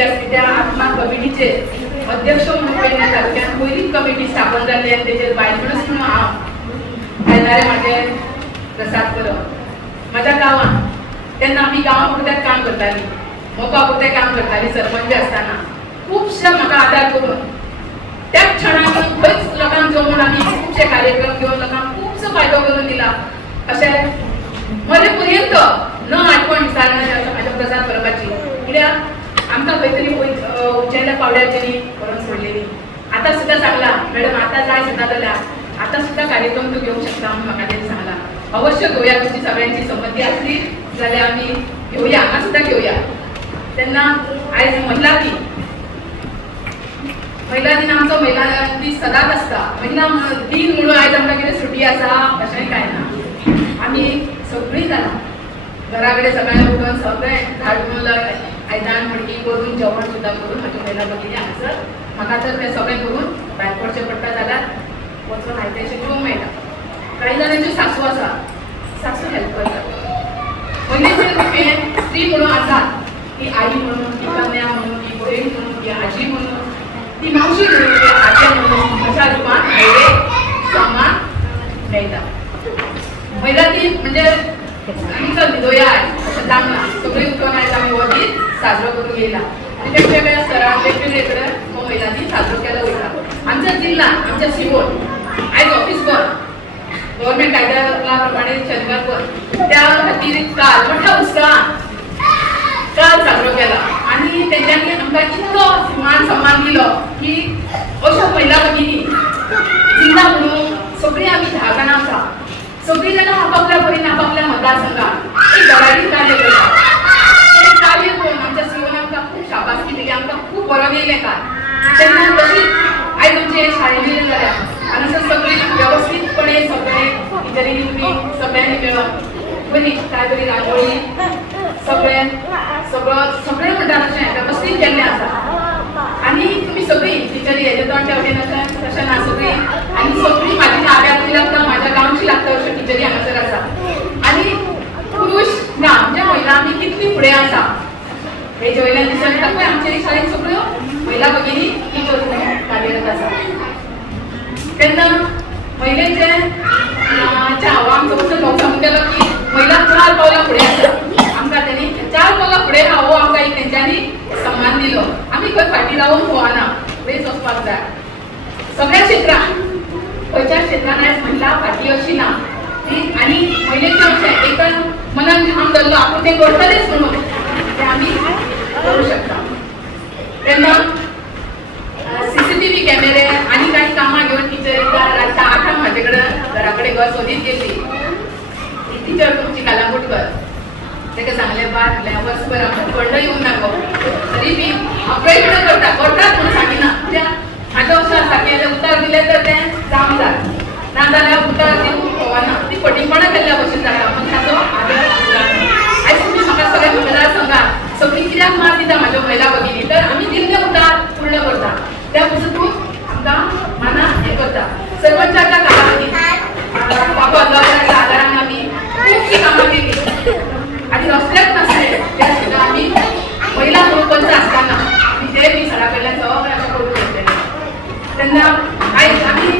Committee असते त्या आत्मा कमिटीचे अध्यक्ष म्हणून पेडणे तालुक्यात कोयरी कमिटी स्थापन जाल्ली आनी तेजेर बायलपणूच म्हणून हांव आयतारे माझे प्रसाद करप माझ्या गांवांत तेन्ना आमी गांवा पुरत्यात काम करतालीं मोपा पुरते काम करतालीं सरपंच आसतना खुबशे म्हाका आदार करून. त्या क्षणाक खंयच लोकांक जमून आमी खुबशे कार्यक्रम घेवन लोकांक खुबसो फायदो करून दिला. अशें मरे पर्यंत न आठवण विसरण्याची माझ्या प्रसाद करपाची कित्याक आमकां काहीतरी तरी वय- अ, सोडलेली. आता सुद्दां सांगला मॅडम आतां जाय सुद्धा जाल्यार सुद्धा कार्यक्रम तूं घेवंक शकता म्हणून म्हाका तेणी सांगला अवश्य घेवया तुमची सगळ्यांची संमती आसली जाल्यार आमी घेवया हांगा सुद्दां घेवया तेन्ना आयज महिला दिन महिला दिन आमचो महिला दीस सदांच आसता महिला दिन म्हणून आयज आमकां कितें सुटी आसा अशेंय कांय ना. आमी सगळीं जाणां घरा कडेन सकाळीं उठून सगळें आयदान मडकी करून जेवण सुद्दां करून म्हाज्या महिला भगिनी हांगासर म्हाका तर तें सगळें करून भायर पडचें पडटा जाल्यार वचून हांवें आयतेशें जेवंक मेळटा कांय जाणांच्यो सासू आसा सासू हेल्प करता पयलीं जर हें स्त्री म्हणून आसा ती आई म्हणून ती कन्या म्हणून ती भयण म्हणून ती आजी म्हणून ती मावशी म्हणून ती आजी म्हणून अशा रुपान आयले सामान मेळटा महिला ती म्हणजे आमचो निदोयाय अशें जावना सगळीं उठून आयज आमी हो साजरो करून येयला आनी वेगवेगळ्या स्तरार वेगवेगळे महिलांनी हो महिला साजरो केलो वयता आमच्या जिल्ला आमच्या शिवोर आयज ऑफिस कर गव्हर्मेंट कायद्या प्रमाणे शेतकार कर त्या खातीर काल मोठ्या उत्साहान काल साजरो केला. आणि त्यांच्यानी आमकां इतको मान सन्मान दिलो की अश्यो महिला भगिनी जिल्हा म्हणून सगळीं आमी धा जाणां आसा सगळीं जाणां आपापल्या परीन आपापल्या मतदारसंघात. एक धडाडी कार्य करतात. तें कार्य करून आमच्या सिवोन आमकां खूप शाबासकी दिली. आमकां खूब बरो गेलें काल तेन्ना तशीच आयज आमचे शाळेन येयलें जाल्यार हांगासर सगळीं व्यवस्थीतपणे सगळें टिचरींनी तुमी सगळ्यांनी मेळप बरी काय बरी रांगोळी सगळें सगळं सगळें म्हणटा तशें वेवस्थीत केल्लें आसा आनी तुमी सगळीं टिचरी हेजे तोंड तेवटेन अशें तशें ना सगळीं आनी सगळीं म्हाजी नाव्यातली लागता म्हाज्या गांवची लागता अश्यो टिचरी हांगासर आसा आनी पुरुश ना म्हणजे महिला आमी फुडें आसा हेजे वयल्यान दिसून येता पळय आमच्या शाळेन सगळ्यो महिला भगिनी टिचर म्हणून कार्यरत आसा तेन्ना महिलेचे च्या हांव आमचो वचून भाऊ सांगून गेलो की महिला चार पावलां फुडें आसा आमकां तेणी चार पावलां फुडें हा हो आमकां एक तेंच्यांनी सन्मान दिलो. आमी खंय फाटीं रावूंक पोवाना फुडेंच वचपाक जाय सगळ्या क्षेत्रांत खंयच्या क्षेत्रांत आयज महिला फाटीं अशी ना ती आनी महिलेचें अशें एका मनान ठाम धरलो आपूण तें करतलेच म्हणून तें आमी करूं शकता. तेन्ना सीसीटीव्ही कॅमेरे आणि काही कामां घेऊन टीचर रातच्या आठांक म्हाजे कडेन घरा कडेन घर सोदीत गेली. टीचर तुमची कालांगूट कर. ताका सांगलें बा म्हटलें वर्सभर आमकां थंड येवंक गो तरी बी हांव प्रयत्न करता करतात म्हणून सांगिना कित्याक म्हाजो असो आसा की उतार दिलें तर तें जावंक जाय नाजाल्यार उतार दिवंक पोवाना ती फटींगपणां केल्ल्या भशेन जाय कडल्यान सगळें आमकां करून घेतलेलें तेन्ना आयज आमी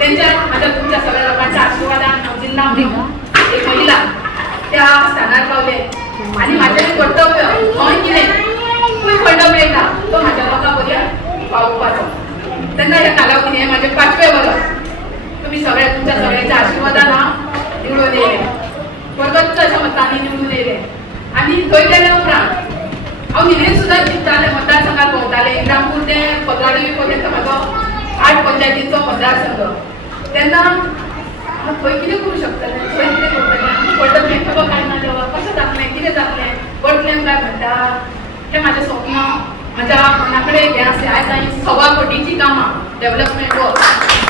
तेंच्या म्हाज्या तुमच्या सगळ्या लोकांच्या आशिर्वादान जिल्हा एक महिला त्या स्थानार पावले आनी म्हाजें कर्तव्य खंय कितें खंय खंड मेळटा तो म्हाज्या लोकां पर्यंत पावोवपाचो तेन्ना ह्या कालावधीन हें म्हाजें पांचवें वर्स तुमी सगळे तुमच्या सगळ्यांच्या आशिर्वादान हांव निवडून येयलें परगच्च अशा मतांनी निवडून येयलें आनी थंय गेल्या उपरांत हांव न्हिदेन सुद्दां चिंततालें मतदारसंघात भोंवतालें इनामपूर ते पत्रादेवी पर्यंत म्हाजो आठ पंचायतीचो मतदारसंघ. तेन्ना हांव खंय कितें करूं शकतलें खंय कितें करतलें पडटलें हें खबर कांय ना देवा कशें जातलें कितें जातलें पडलें काय म्हणटा हें म्हाजें स्वप्न. म्हज्या मना कडेन हें आसलें आयज हांवें सवा कोटीची कामां डेव्हलपमेंट वर्क